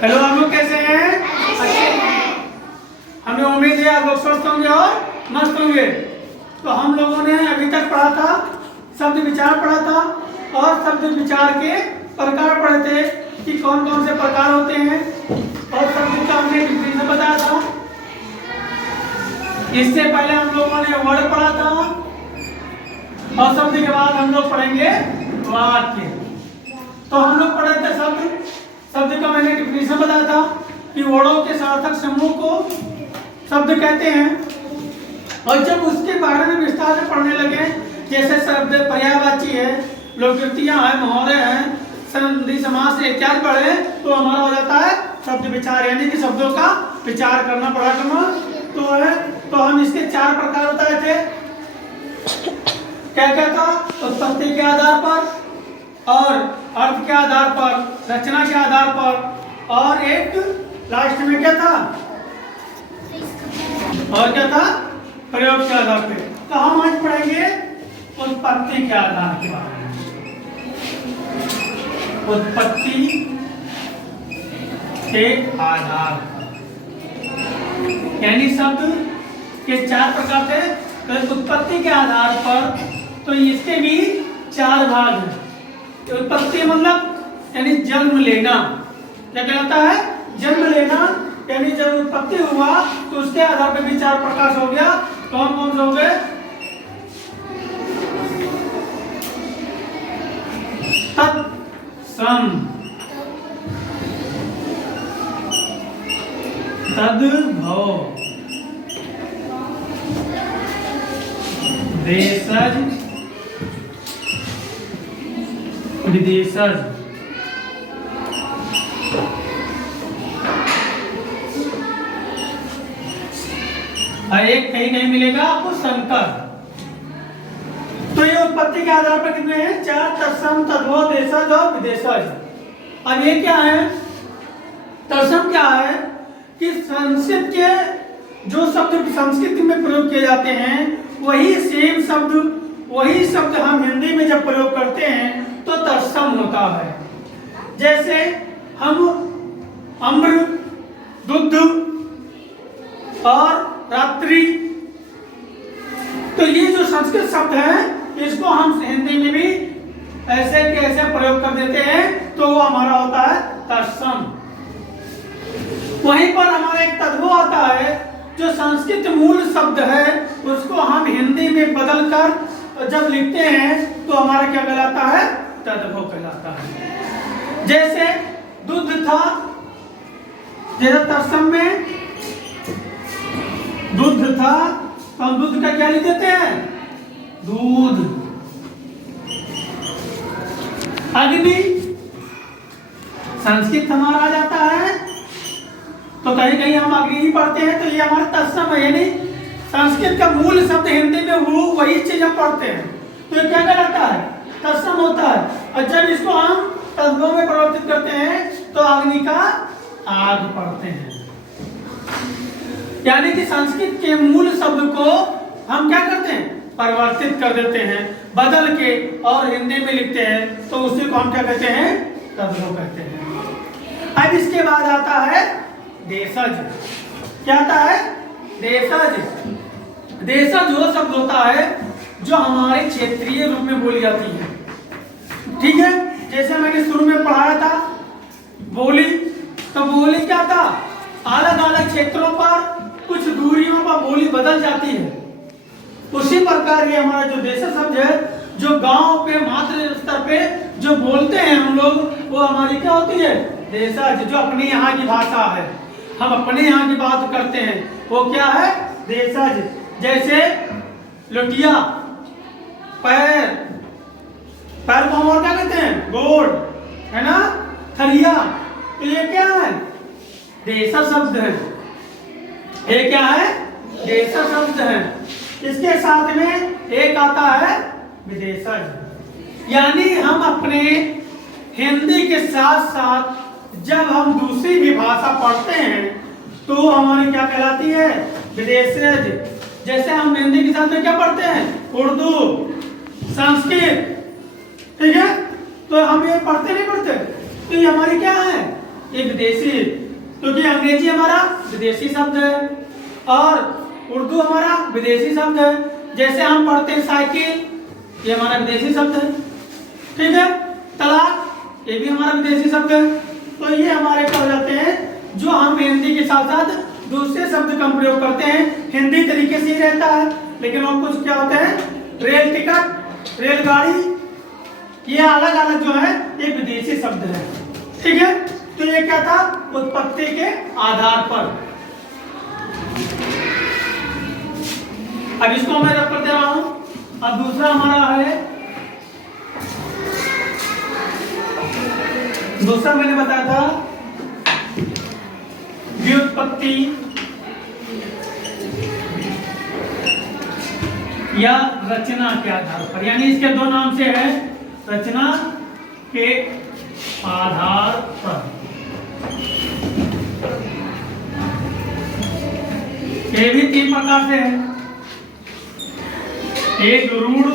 Hello, आप लोग कैसे हैं? अच्छे हैं। हमें उम्मीद है आप लोग स्वस्थ होंगे और मस्त होंगे। तो हम लोगों ने अभी तक पढ़ा था, शब्द विचार पढ़ा था और शब्द विचार के प्रकार पढ़े थे कि कौन कौन से प्रकार होते हैं और शब्द का हमने डिफिनेशन बताया था। इससे पहले हम लोगों ने वर्ड पढ़ा था और शब्द के बाद हम लोग पढ़ेंगे वाक्य। तो हम लोग पढ़े थे शब्द का मैंने डिफिनेशन बताया था कि वर्णों के सार्थक समूह को शब्द कहते हैं। और जब उसके बारे में विस्तार से पढ़ने लगे, जैसे शब्द पर्यायवाची है, लोकोक्तियां हैं, मुहावरे हैं, संधि समास इत्यादि पढ़े, तो हमारा हो जाता है शब्द विचार, यानी कि शब्दों का विचार करना पड़ा करना। तो हम इसके 4 प्रकार बताए थे। क्या क्या था? उत्पत्ति के आधार पर और अर्थ के आधार पर, रचना के आधार पर, और एक लास्ट में क्या था? और क्या था? प्रयोग के आधार पे। तो हम आज पढ़ेंगे उत्पत्ति के आधार के बारे में। उत्पत्ति के आधार पर, यानी शब्द के 4 प्रकार थे। तो उत्पत्ति के आधार पर तो इसके भी 4 भाग हैं। उत्पत्ति मतलब यानी जन्म लेना। क्या कहलाता है? जन्म लेना। यानी जब उत्पत्ति हुआ तो उसके आधार पर भी 4 प्रकार हो गया। कौन कौन से हो गए? तत्सम, तद्भव, देशज, विदेशज, और एक कहीं नहीं मिलेगा आपको संकर। तो ये उत्पत्ति के आधार पर कितने हैं? 4। तत्सम, तद्भव, देशज और विदेशज। अब ये क्या है? तत्सम क्या है कि संस्कृत के जो शब्द संस्कृत में प्रयोग किए जाते हैं वही सेम शब्द, वही शब्द हम हिंदी में जब प्रयोग करते हैं तो तत्सम होता है। जैसे हम अम्र, दुग्ध और रात्रि, तो ये जो संस्कृत शब्द है इसको हम हिंदी में भी ऐसे के ऐसे प्रयोग कर देते हैं, तो वो हमारा होता है तत्सम। वहीं पर हमारा एक तद्भव आता है, जो संस्कृत मूल शब्द है उसको हम हिंदी में बदलकर जब लिखते हैं तो हमारा क्या कहलाता है? तद्भव कहलाता है। जैसे दूध था, जैसे तत्सम में दूध था तो हम दूध का क्या लिख देते हैं? दूध। अग्नि संस्कृत हमारा आ जाता है तो कहीं कहीं हम अग्नि ही पढ़ते हैं, तो ये हमारा तत्सम है, यानी संस्कृत का मूल शब्द हिंदी में वो वही चीज हम पढ़ते हैं, तो ये क्या कहलाता है? तत्सम होता है। और जब इसको हम तद्भव में परिवर्तित करते हैं तो अग्नि का आग पढ़ते हैं। यानी कि संस्कृत के मूल शब्द को हम क्या करते हैं? परिवर्तित कर देते हैं, बदल के और हिंदी में लिखते हैं, तो उसी को हम क्या कहते हैं? तद्भव कहते हैं। अब इसके बाद आता है देशज। क्या आता है? देशज। देशज वो शब्द होता है जो हमारे क्षेत्रीय रूप में बोली जाती है। ठीक है, जैसे मैंने शुरू में पढ़ाया था बोली, तो बोली क्या था? अलग अलग क्षेत्रों पर कुछ दूरियों पर बोली बदल जाती है। उसी प्रकार ये हमारा जो देशज शब्द है, जो गांव पे मात्र स्तर पे जो बोलते हैं हम लोग, वो हमारी क्या होती है? देशज। जो अपने यहाँ की भाषा है, हम अपने यहाँ की बात करते हैं, वो क्या है? देशज। जैसे लोटिया, पैर, पैर को हम और क्या कहते हैं? गोड़, है ना? थरिया, तो ये क्या है? देशज शब्द है। ये क्या है? देशज शब्द है। इसके साथ में एक आता है विदेशज। यानी हम अपने हिंदी के साथ साथ जब हम दूसरी भी भाषा पढ़ते हैं तो हमारी क्या कहलाती है? विदेशज। जैसे हम हिंदी के साथ में क्या पढ़ते हैं? उर्दू, संस्कृत, ठीक है? तो हम ये पढ़ते नहीं पढ़ते, तो ये हमारी क्या है? ये विदेशी, क्योंकि अंग्रेजी हमारा विदेशी शब्द है और उर्दू हमारा विदेशी शब्द है। जैसे हम पढ़ते हैं साइकिल, ये हमारा विदेशी शब्द है, ठीक है। तलाक ये भी हमारा विदेशी शब्द है। तो ये हमारे क्या हो जाते हैं, जो हम हिंदी के साथ साथ दूसरे शब्द का प्रयोग करते हैं। हिंदी तरीके से ही रहता है, लेकिन और कुछ क्या होता है, रेल टिकट, रेलगाड़ी, ये अलग अलग जो है ये विदेशी शब्द है, ठीक है। तो ये क्या था, उत्पत्ति के आधार पर। अब इसको मैं रख कर दे रहा हूं। अब दूसरा हमारा है, दूसरा मैंने बताया था व्युत्पत्ति या रचना के आधार पर, यानी इसके दो नाम से है, रचना के आधार पर। ये भी तीन प्रकार से है। एक रूढ़,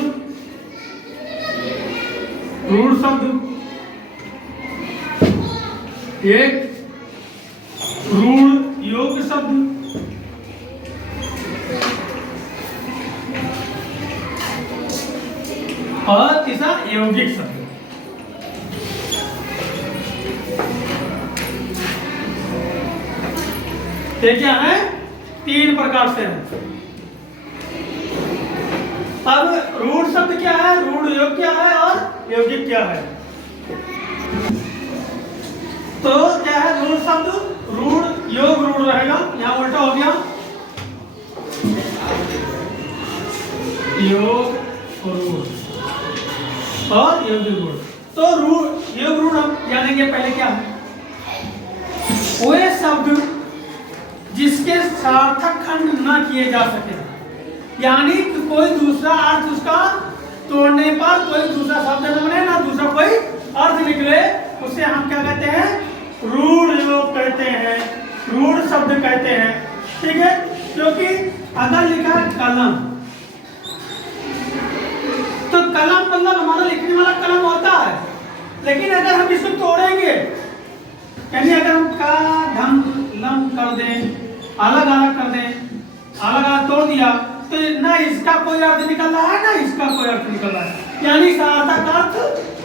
रूढ़ शब्द, एक रूढ़ योग शब्द, और तीसरा यौगिक शब्द। ये क्या है, तीन प्रकार से है। अब रूढ़ शब्द क्या है, रूढ़ योग क्या है और यौगिक क्या है। तो क्या है रूढ़ शब्द, रूढ़ योग रूढ़ रहेगा, यहां उल्टा हो गया, योग रूढ़ और यौगिक रूढ़। तो रूढ़ योग रूढ़ हम जानेंगे पहले क्या है। वे शब्द जिसके सार्थक खंड न किए जा सके, यानी कि कोई दूसरा अर्थ उसका तोड़ने पर कोई दूसरा शब्द न बने, ना दूसरा कोई अर्थ निकले, उसे हम क्या कहते हैं, रूढ़ योग कहते हैं, रूढ़ शब्द कहते हैं, ठीक है। क्योंकि अगर लिखा है कलम, तो कलम मतलब हमारा लिखने वाला कलम होता है, लेकिन अगर हम इसको तोड़ेंगे, यानी अगर हम का धम लम कर दें, अलग अलग कर दें, अलग अलग तोड़ दिया, तो ना इसका कोई अर्थ निकल रहा है ना इसका कोई अर्थ निकल रहा है, यानी सार्थक अर्थ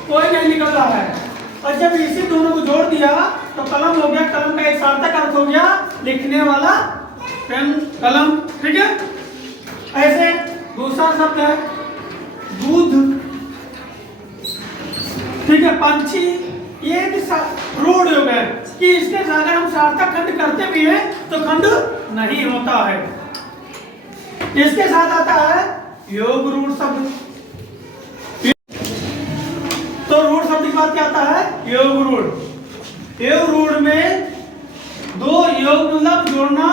कोई नहीं निकल रहा है। और जब इसी दोनों को जोड़ दिया तो कलम हो गया, कलम का एक सार्थक अर्थ हो गया लिखने वाला, पेन कलम, ठीक है। ऐसे दूसरा शब्द है दूध, ठीक है, पंछी, ये भी रूढ़ योग है कि इसके अगर हम सार्थक खंड करते भी हैं तो खंड नहीं होता है। इसके साथ आता है योग रूढ़ शब्द। तो रूढ़ शब्द के बाद क्या आता है, योग रूढ़। योग रूढ़ में दो योग मतलब जोड़ना,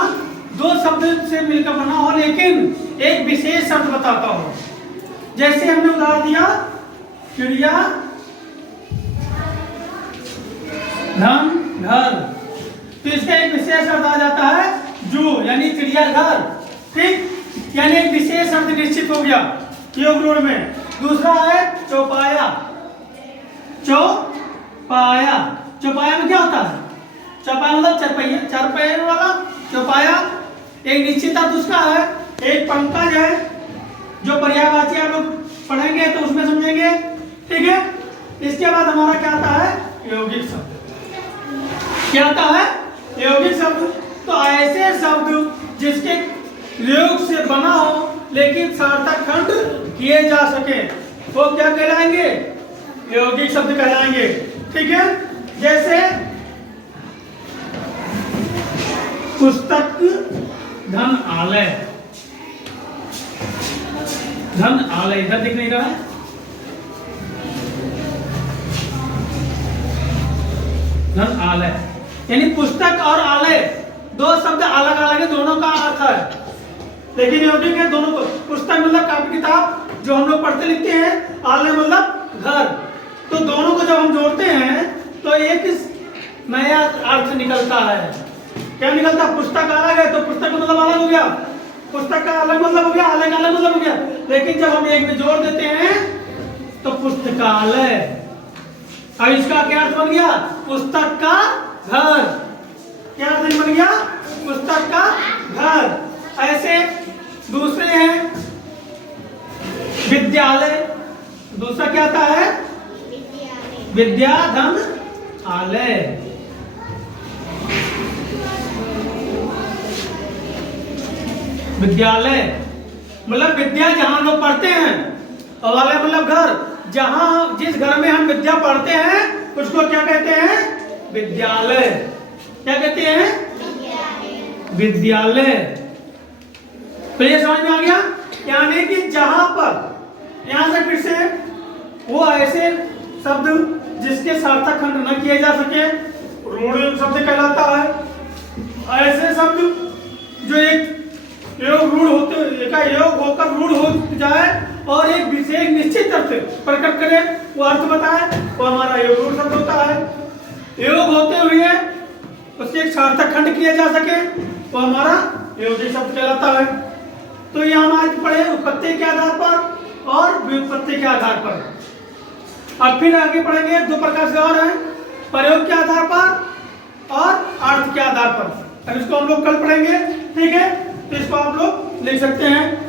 दो शब्द से मिलकर बना हो, लेकिन एक विशेष शब्द बताता हो। जैसे हमने उदाहरण दिया चिड़िया धन घर, तो इसका एक विशेष शब्द आ जाता है जू, यानी चिड़ियाघर, ठीक, यानी एक विशेष शब्द निश्चित हो गया योग रूढ़ में। दूसरा है चौपाया, चौपाया, चौपाया में क्या होता है, चौपाया मतलब चरपहिया, चरपहिया वाला चौपाया, एक निश्चित अर्थ उसका है। एक पंकज है, जो पर्यायवाची आप लोग पढ़ेंगे तो उसमें समझेंगे, ठीक है। इसके बाद हमारा क्या आता है, यौगिक शब्द। क्या आता है, यौगिक शब्द। तो ऐसे शब्द जिसके योग से बना हो लेकिन सार्थक खंड किए जा सके, वो क्या कहलाएंगे, यौगिक शब्द कहलाएंगे, ठीक है। जैसे पुस्तक, धन आलय, धन आलय इधर दिख नहीं रहा है, धन आलय, यानी पुस्तक और आलय दो शब्द अलग अलग है, दोनों का अर्थ है, लेकिन यौगिक है दोनों को। पुस्तक मतलब कापी किताब जो हम लोग पढ़ते लिखते हैं, आलय मतलब घर। तो दोनों को जब हम जोड़ते हैं तो एक नया अर्थ निकलता है। क्या निकलता है, पुस्तक अलग है तो पुस्तक का मतलब अलग हो गया, पुस्तक का अलग मतलब हो गया, आलय का अलग मतलब हो गया। लेकिन जब हम एक में जोड़ देते हैं तो पुस्तकालय, अब इसका क्या अर्थ बन गया, पुस्तक का घर, क्या अर्थ बन गया? पुस्तक का घर। ऐसे दूसरे हैं विद्यालय, दूसरा क्या आता है? विद्या धन आलय। विद्यालय मतलब विद्या जहां लोग पढ़ते हैं, और आलय मतलब घर, जहां जिस घर में हम विद्या पढ़ते हैं उसको क्या कहते हैं? विद्यालय। क्या कहते हैं? विद्यालय। तो ये समझ में आ गया, यानी कि जहां पर, यहां से फिर से वो ऐसे शब्द जिसके सार्थक खंड न किए जा सके रूढ़ शब्द कहलाता है। ऐसे शब्द जो एक योग रूढ़ होते का योग होकर रूढ़ हो जाए और एक विशेष निश्चित अर्थ प्रकट करे, वो अर्थ बताए, वो हमारा योग रूढ़ शब्द होता है। योग होते हुए उससे एक सार्थक खंड किया जा सके वो हमारा योगी शब्द कहलाता है। तो ये हम आज पढ़े उत्पत्ति के आधार पर और व्युत्पत्ति के आधार पर। अब फिर आगे पढ़ेंगे दो प्रकार से और हैं, प्रयोग के आधार पर और अर्थ के आधार पर। अब इसको हम लोग कल पढ़ेंगे, ठीक है? तो इसको आप लोग लिख सकते हैं।